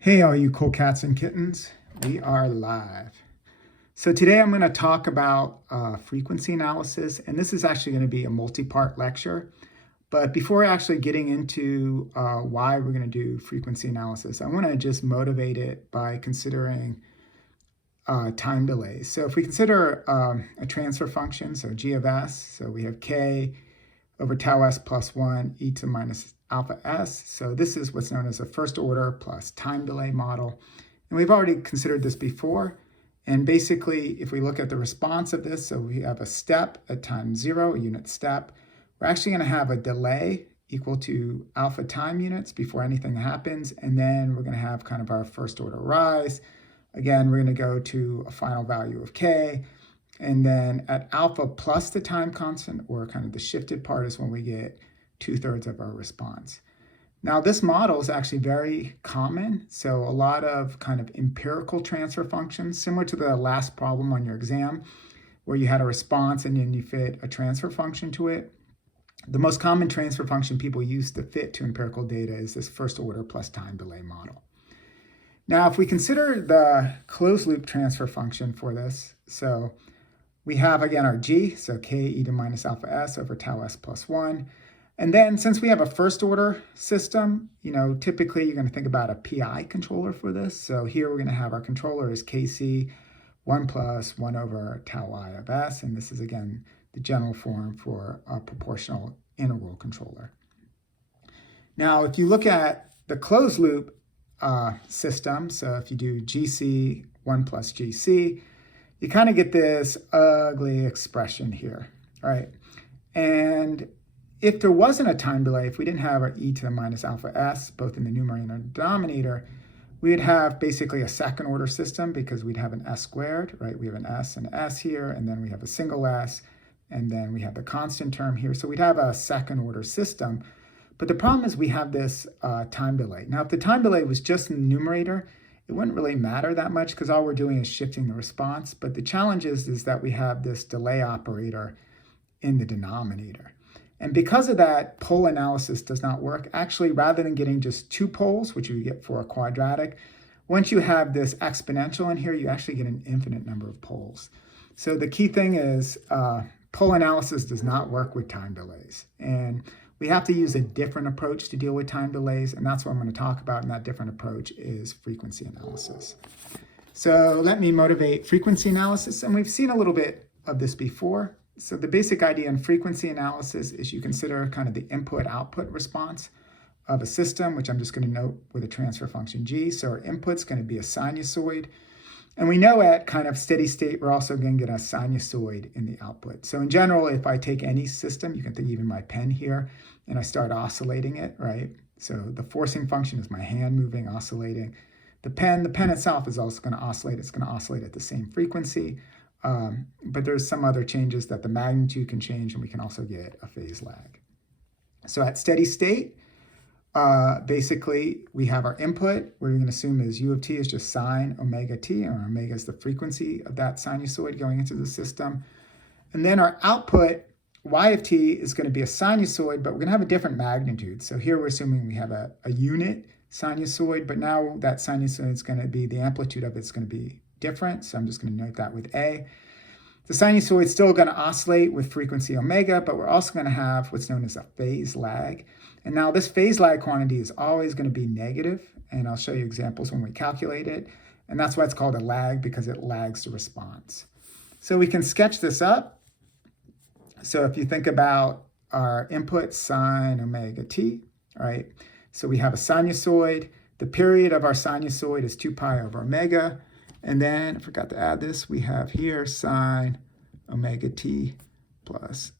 Hey, all you cool cats and kittens. We are live. So today I'm going to talk about frequency analysis, and this is actually going to be a multi-part lecture. But before actually getting into why we're going to do frequency analysis, I want to just motivate it by considering time delays. So if we consider a transfer function, so g of s, so we have k over tau s plus 1 e to the minus alpha s. So this is what's known as a first order plus time delay model. And we've already considered this before. And basically, if we look at the response of this, so we have a step at time 0, a unit step. We're actually going to have a delay equal to alpha time units before anything happens. And then we're going to have kind of our first order rise. Again, we're going to go to a final value of k. And then at alpha plus the time constant, or kind of the shifted part, is when we get 2/3 of our response. Now, this model is actually very common. So a lot of kind of empirical transfer functions, similar to the last problem on your exam, where you had a response and then you fit a transfer function to it. The most common transfer function people use to fit to empirical data is this first order plus time delay model. Now, if we consider the closed loop transfer function for this, so we have, again, our g, so k e to the minus alpha s over tau s plus 1. And then since we have a first order system, typically you're going to think about a PI controller for this. So here we're going to have our controller is kc 1 plus 1 over tau I of s. And this is, again, the general form for a proportional integral controller. Now, if you look at the closed loop system, so if you do gc 1 plus gc, you kind of get this ugly expression here, right? And if there wasn't a time delay, if we didn't have our e to the minus alpha s, both in the numerator and the denominator, we would have basically a second order system because we'd have an s squared, right? We have an s and s here, and then we have a single s, and then we have the constant term here. So we'd have a second order system. But the problem is we have this time delay. Now, if the time delay was just in the numerator, it wouldn't really matter that much because all we're doing is shifting the response. But the challenge is that we have this delay operator in the denominator. And because of that, pole analysis does not work. Actually, rather than getting just 2 poles, which you get for a quadratic, once you have this exponential in here, you actually get an infinite number of poles. So the key thing is pole analysis does not work with time delays. And we have to use a different approach to deal with time delays, and that's what I'm going to talk about, and that different approach is frequency analysis. So let me motivate frequency analysis, and we've seen a little bit of this before. So the basic idea in frequency analysis is you consider kind of the input-output response of a system, which I'm just going to note with a transfer function g. So our input's going to be a sinusoid. And we know at kind of steady state, we're also going to get a sinusoid in the output. So in general, if I take any system, you can think even my pen here, and I start oscillating it, right? So the forcing function is my hand moving, oscillating. The pen itself is also going to oscillate. It's going to oscillate at the same frequency. But there's some other changes that the magnitude can change, and we can also get a phase lag. So at steady state, basically, we have our input, where you're going to assume is u of t is just sine omega t, or omega is the frequency of that sinusoid going into the system. And then our output, y of t, is going to be a sinusoid, but we're going to have a different magnitude. So here we're assuming we have a unit sinusoid, but now that sinusoid is going to be, the amplitude of it's going to be different. So I'm just going to note that with a. The sinusoid is still going to oscillate with frequency omega, but we're also going to have what's known as a phase lag. And now this phase lag quantity is always going to be negative, and I'll show you examples when we calculate it. And that's why it's called a lag, because it lags the response. So we can sketch this up. So if you think about our input sine omega t, right? So we have a sinusoid. The period of our sinusoid is 2 pi over omega. And then, I forgot to add this, we have here sine omega t plus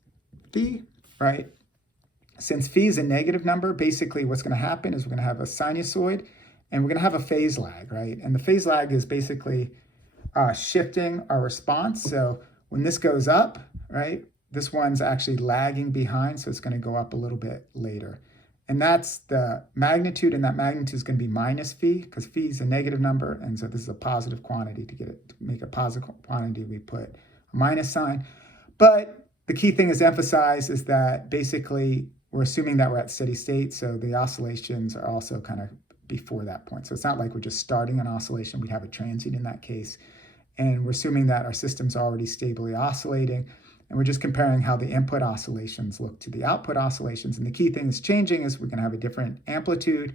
phi, right? Since phi is a negative number, basically what's going to happen is we're going to have a sinusoid, and we're going to have a phase lag, right? And the phase lag is basically shifting our response. So when this goes up, right, this one's actually lagging behind, so it's going to go up a little bit later. And that's the magnitude, and that magnitude is going to be minus phi, because phi is a negative number, and so this is a positive quantity. To make a positive quantity, we put a minus sign. But the key thing is emphasize is that basically we're assuming that we're at steady state, so the oscillations are also kind of before that point. So it's not like we're just starting an oscillation. We have a transient in that case. And we're assuming that our system's already stably oscillating. And we're just comparing how the input oscillations look to the output oscillations. And the key thing that's changing is we're going to have a different amplitude,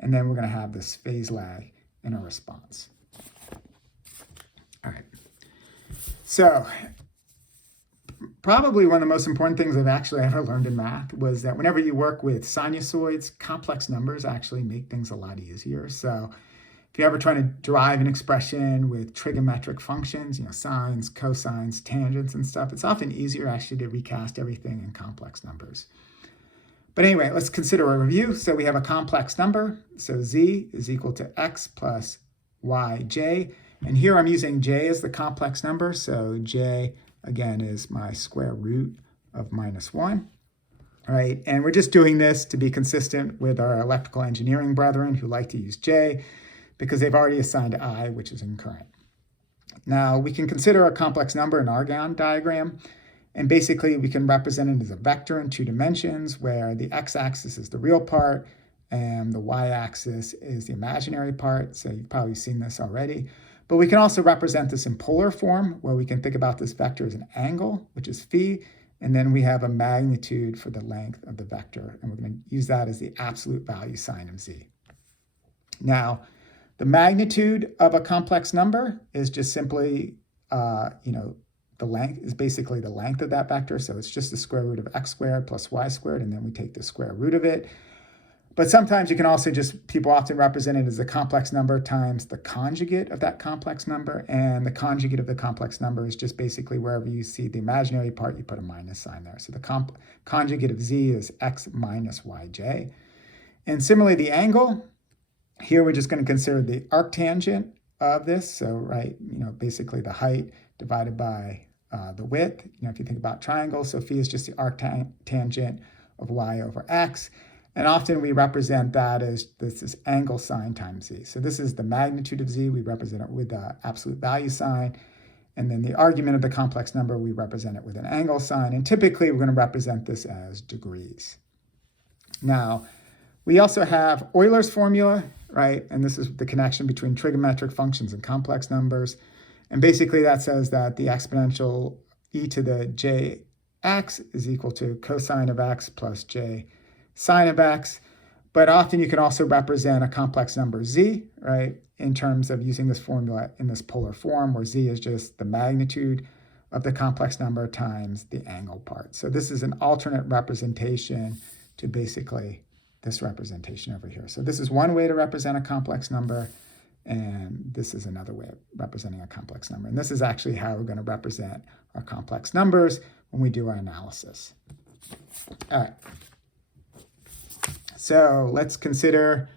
and then we're going to have this phase lag in our response. All right. So probably one of the most important things I've actually ever learned in math was that whenever you work with sinusoids, complex numbers actually make things a lot easier. So if you're ever trying to derive an expression with trigonometric functions, sines, cosines, tangents, and stuff, it's often easier actually to recast everything in complex numbers. But anyway, let's consider a review. So we have a complex number. So z is equal to x plus yj. And here I'm using j as the complex number. So j, again, is my square root of -1. All right, and we're just doing this to be consistent with our electrical engineering brethren who like to use j, because they've already assigned I, which is in current. Now, we can consider a complex number an Argand diagram, and basically we can represent it as a vector in 2 dimensions, where the x-axis is the real part, and the y-axis is the imaginary part, so you've probably seen this already. But we can also represent this in polar form, where we can think about this vector as an angle, which is phi, and then we have a magnitude for the length of the vector, and we're going to use that as the absolute value sign of z. Now, the magnitude of a complex number is just simply, the length is basically the length of that vector. So it's just the square root of x squared plus y squared, and then we take the square root of it. But sometimes you can also people often represent it as a complex number times the conjugate of that complex number. And the conjugate of the complex number is just basically wherever you see the imaginary part, you put a minus sign there. So the conjugate of z is x minus yj. And similarly, the angle, here we're just going to consider the arctangent of this. So, right, basically the height divided by the width. If you think about triangles, so phi is just the arctangent of y over x. And often we represent that as this is angle sign times z. So this is the magnitude of z. We represent it with the absolute value sign. And then the argument of the complex number, we represent it with an angle sign. And typically we're going to represent this as degrees. Now, we also have Euler's formula, right? And this is the connection between trigonometric functions and complex numbers. And basically that says that the exponential e to the jx is equal to cosine of x plus j sine of x. But often you can also represent a complex number z, right, in terms of using this formula in this polar form, where z is just the magnitude of the complex number times the angle part. So this is an alternate representation to basically this representation over here. So this is one way to represent a complex number, and this is another way of representing a complex number. And this is actually how we're going to represent our complex numbers when we do our analysis. All right. So let's consider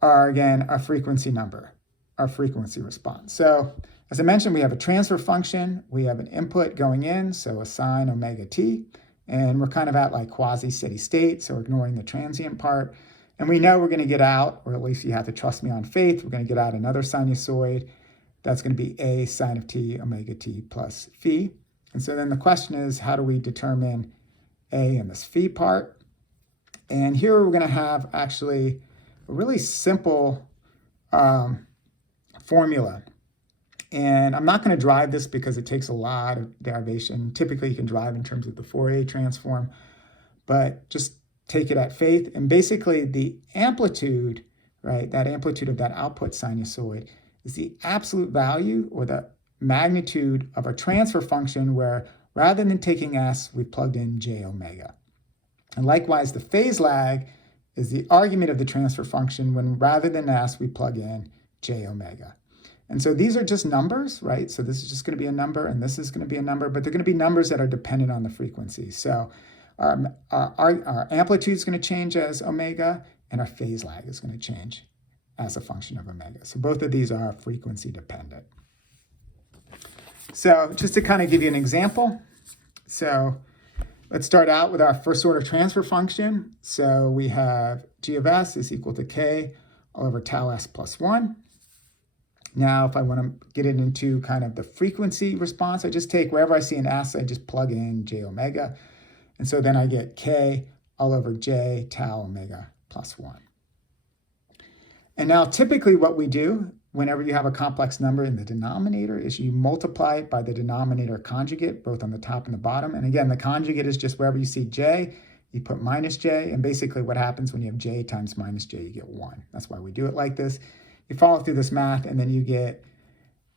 our frequency number, our frequency response. So as I mentioned, we have a transfer function. We have an input going in, so a sine omega t. And we're kind of at like quasi-steady state, so we're ignoring the transient part. And we know we're going to get out, or at least you have to trust me on faith, we're going to get out another sinusoid. That's going to be a sine of t omega t plus phi. And so then the question is, how do we determine a in this phi part? And here we're going to have actually a really simple formula. And I'm not going to drive this because it takes a lot of derivation. Typically, you can drive in terms of the Fourier transform, but just take it at faith. And basically, the amplitude, right, that amplitude of that output sinusoid is the absolute value or the magnitude of a transfer function where rather than taking s, we plugged in j omega. And likewise, the phase lag is the argument of the transfer function when rather than s, we plug in j omega. And so these are just numbers, right? So this is just going to be a number, and this is going to be a number, but they're going to be numbers that are dependent on the frequency. So our amplitude is going to change as omega, and our phase lag is going to change as a function of omega. So both of these are frequency dependent. So just to kind of give you an example, so let's start out with our first order transfer function. So we have g of s is equal to k all over tau s plus 1. Now, if I want to get it into kind of the frequency response, I just take wherever I see an s, I just plug in j omega. And so then I get k all over j tau omega plus 1. And now typically what we do whenever you have a complex number in the denominator is you multiply it by the denominator conjugate, both on the top and the bottom. And again, the conjugate is just wherever you see j, you put minus j. And basically what happens when you have j times minus j, you get 1. That's why we do it like this. You follow through this math, and then you get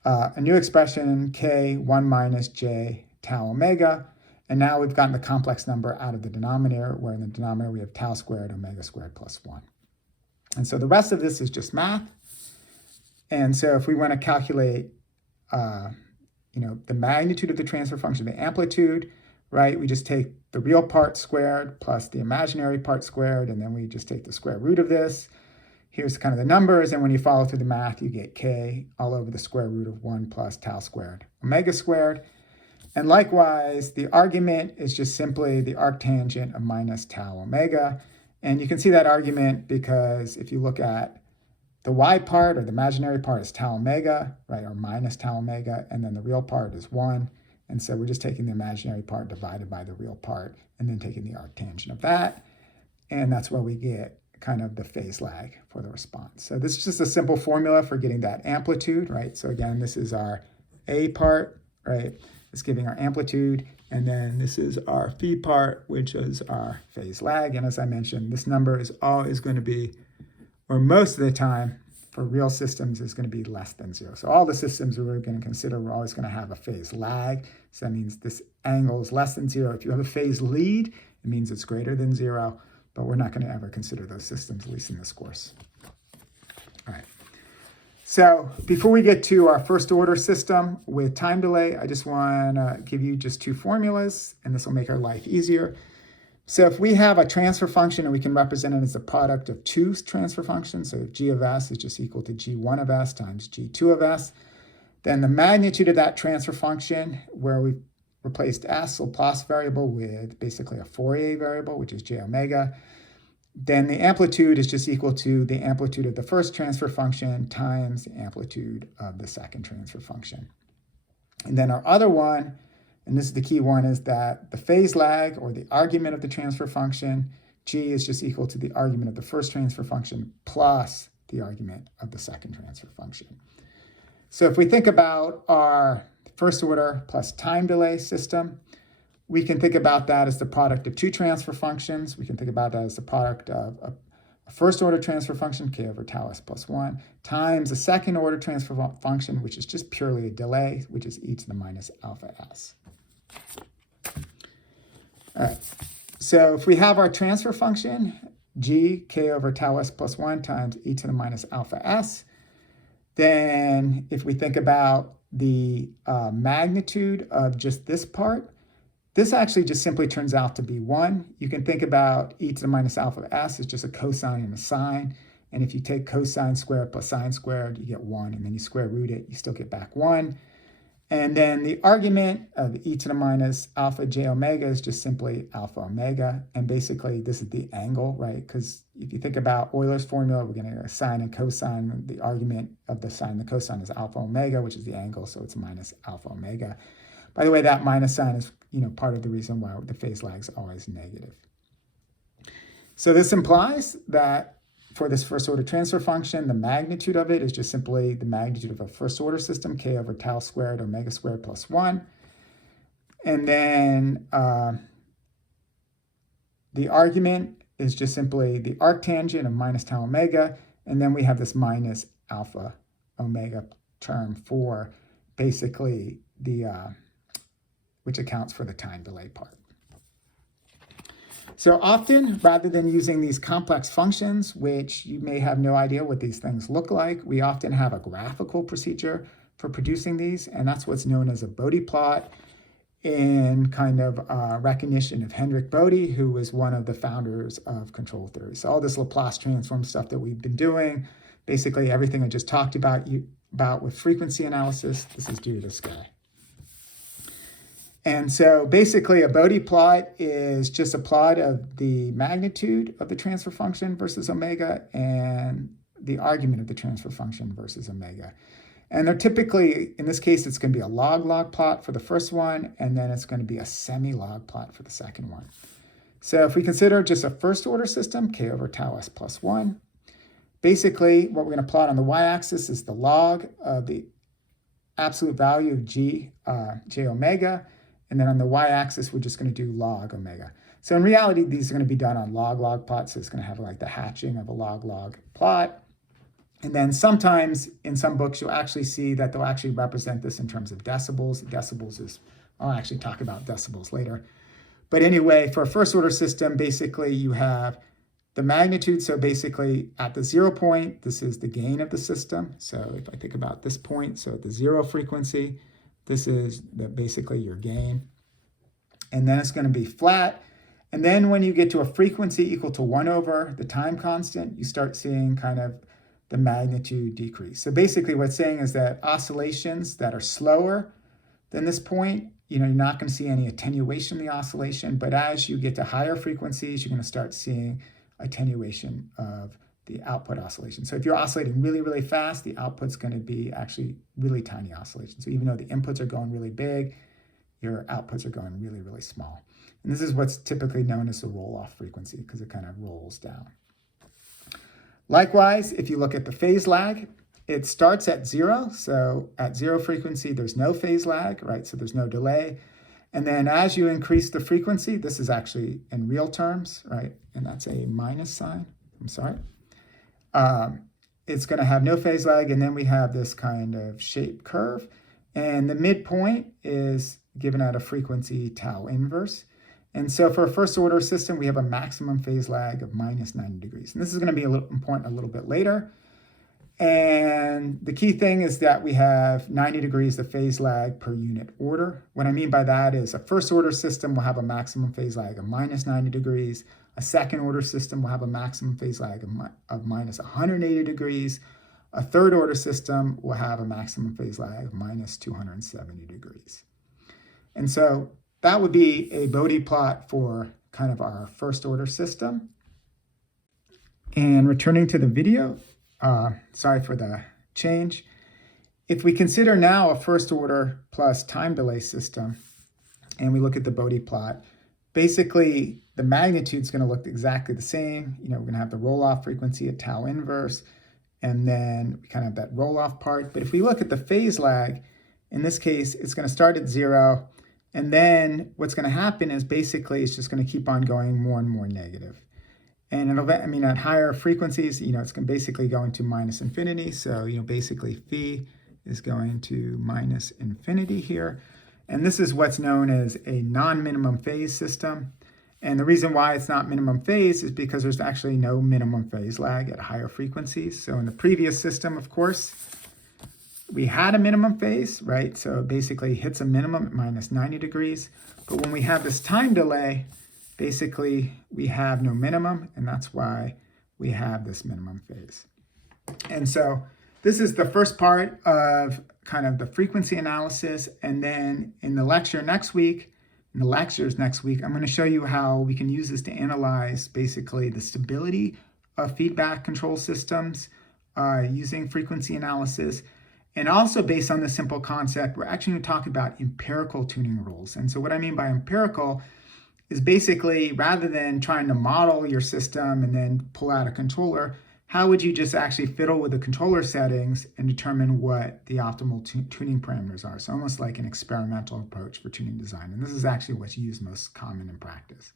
a new expression, k 1 minus j tau omega. And now we've gotten the complex number out of the denominator, where in the denominator we have tau squared omega squared plus 1. And so the rest of this is just math. And so if we want to calculate, the magnitude of the transfer function, the amplitude, right, we just take the real part squared plus the imaginary part squared, and then we just take the square root of this. Here's kind of the numbers, and when you follow through the math, you get k all over the square root of 1 plus tau squared omega squared. And likewise, the argument is just simply the arctangent of minus tau omega. And you can see that argument because if you look at the y part, or the imaginary part, is tau omega, right, or minus tau omega, and then the real part is 1. And so we're just taking the imaginary part divided by the real part, and then taking the arctangent of that. And that's where we get kind of the phase lag for the response. So this is just a simple formula for getting that amplitude, right? So again, this is our A part, right? It's giving our amplitude. And then this is our phi part, which is our phase lag. And as I mentioned, this number is always going to be, or most of the time for real systems, is going to be less than 0. So all the systems we're going to consider, we're always going to have a phase lag. So that means this angle is less than 0. If you have a phase lead, it means it's greater than 0. But we're not going to ever consider those systems, at least in this course. All right. So before we get to our first order system with time delay, I just want to give you just 2 formulas, and this will make our life easier. So if we have a transfer function and we can represent it as a product of 2 transfer functions, so if g of s is just equal to g1 of s times g2 of s, then the magnitude of that transfer function, where we've replaced s, Laplace variable, with basically a Fourier variable, which is j omega, then the amplitude is just equal to the amplitude of the first transfer function times the amplitude of the second transfer function. And then our other one, and this is the key one, is that the phase lag, or the argument of the transfer function, g, is just equal to the argument of the first transfer function plus the argument of the second transfer function. So if we think about our first order plus time delay system, we can think about that as the product of 2 transfer functions. We can think about that as the product of a first order transfer function, k over tau s plus 1, times a second order transfer function, which is just purely a delay, which is e to the minus alpha s. All right, so if we have our transfer function, g, k over tau s plus 1 times e to the minus alpha s, then if we think about the magnitude of just this part, this actually just simply turns out to be 1. You can think about e to the minus alpha s as just a cosine and a sine. And if you take cosine squared plus sine squared, you get 1. And then you square root it, you still get back 1. And then the argument of e to the minus alpha j omega is just simply alpha omega. And basically, this is the angle, right? Because if you think about Euler's formula, we're going to get a sine and cosine. The argument of the sine and the cosine is alpha omega, which is the angle, so it's minus alpha omega. By the way, that minus sign is part of the reason why the phase lag is always negative. So this implies that for this first order transfer function, the magnitude of it is just simply the magnitude of a first order system, k over tau squared omega squared plus 1. And then the argument is just simply the arctangent of minus tau omega. And then we have this minus alpha omega term for basically the which accounts for the time delay part. So often, rather than using these complex functions, which you may have no idea what these things look like, we often have a graphical procedure for producing these, and that's what's known as a Bode plot, in kind of recognition of Hendrik Bode, who was one of the founders of control theory. So all this Laplace transform stuff that we've been doing, basically everything I just talked about with frequency analysis, this is due to this guy. And so basically a Bode plot is just a plot of the magnitude of the transfer function versus omega and the argument of the transfer function versus omega. And they're typically, in this case, it's going to be a log-log plot for the first one, and then it's going to be a semi-log plot for the second one. So if we consider just a first order system, k over tau s plus 1, Basically, what we're going to plot on the y-axis is the log of the absolute value of j omega. And then on the y-axis, we're just going to do log omega. So in reality, these are going to be done on log-log plots. So it's going to have like the hatching of a log-log plot. And then sometimes in some books, you'll actually see that they'll actually represent this in terms of decibels. Decibels is, I'll actually talk about decibels later. But anyway, for a first order system, basically you have the magnitude. So basically at the 0 point, this is the gain of the system. So if I think about this point, so at the 0 frequency, this is basically your gain. And then it's going to be flat. And then when you get to a frequency equal to 1 over the time constant, you start seeing kind of the magnitude decrease. So basically what's saying is that oscillations that are slower than this point, you're not going to see any attenuation in the oscillation. But as you get to higher frequencies, you're going to start seeing attenuation of the output oscillation. So if you're oscillating really, really fast, the output's going to be actually really tiny oscillations. So even though the inputs are going really big, your outputs are going really, really small. And this is what's typically known as the roll-off frequency because it kind of rolls down. Likewise, if you look at the phase lag, it starts at 0. So at 0 frequency, there's no phase lag, right? So there's no delay. And then as you increase the frequency, this is actually in real terms, right? And that's a minus sign, I'm sorry. It's going to have no phase lag. And then we have this kind of shaped curve. And the midpoint is given at a frequency tau inverse. And so for a first order system, we have a maximum phase lag of minus 90 degrees. And this is going to be important a little bit later. And the key thing is that we have 90 degrees of phase lag per unit order. What I mean by that is a first order system will have a maximum phase lag of minus 90 degrees. A second order system will have a maximum phase lag of minus 180 degrees. A third order system will have a maximum phase lag of minus 270 degrees. And so that would be a Bode plot for kind of our first order system. And returning to the video, sorry for the change. If we consider now a first order plus time delay system, and we look at the Bode plot, basically the magnitude is going to look exactly the same. We're going to have the roll-off frequency at tau inverse, and then we kind of have that roll-off part. But if we look at the phase lag, in this case, it's going to start at 0. And then what's going to happen is basically it's just going to keep on going more and more negative. And at higher frequencies, it's going to basically going to minus infinity. So, basically phi is going to minus infinity here. And this is what's known as a non-minimum phase system. And the reason why it's not minimum phase is because there's actually no minimum phase lag at higher frequencies. So in the previous system, of course, we had a minimum phase, right? So it basically hits a minimum at minus 90 degrees. But when we have this time delay, basically we have no minimum, and that's why we have this minimum phase. And so this is the first part of kind of the frequency analysis. And then in the lectures next week, I'm going to show you how we can use this to analyze basically the stability of feedback control systems using frequency analysis. And also based on the simple concept, we're actually going to talk about empirical tuning rules. And so what I mean by empirical is basically rather than trying to model your system and then pull out a controller, how would you just actually fiddle with the controller settings and determine what the optimal tuning parameters are? So almost like an experimental approach for tuning design. And this is actually what's used most common in practice.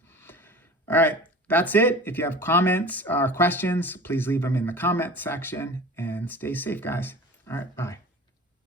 All right, that's it. If you have comments or questions, please leave them in the comment section and stay safe, guys. All right, bye.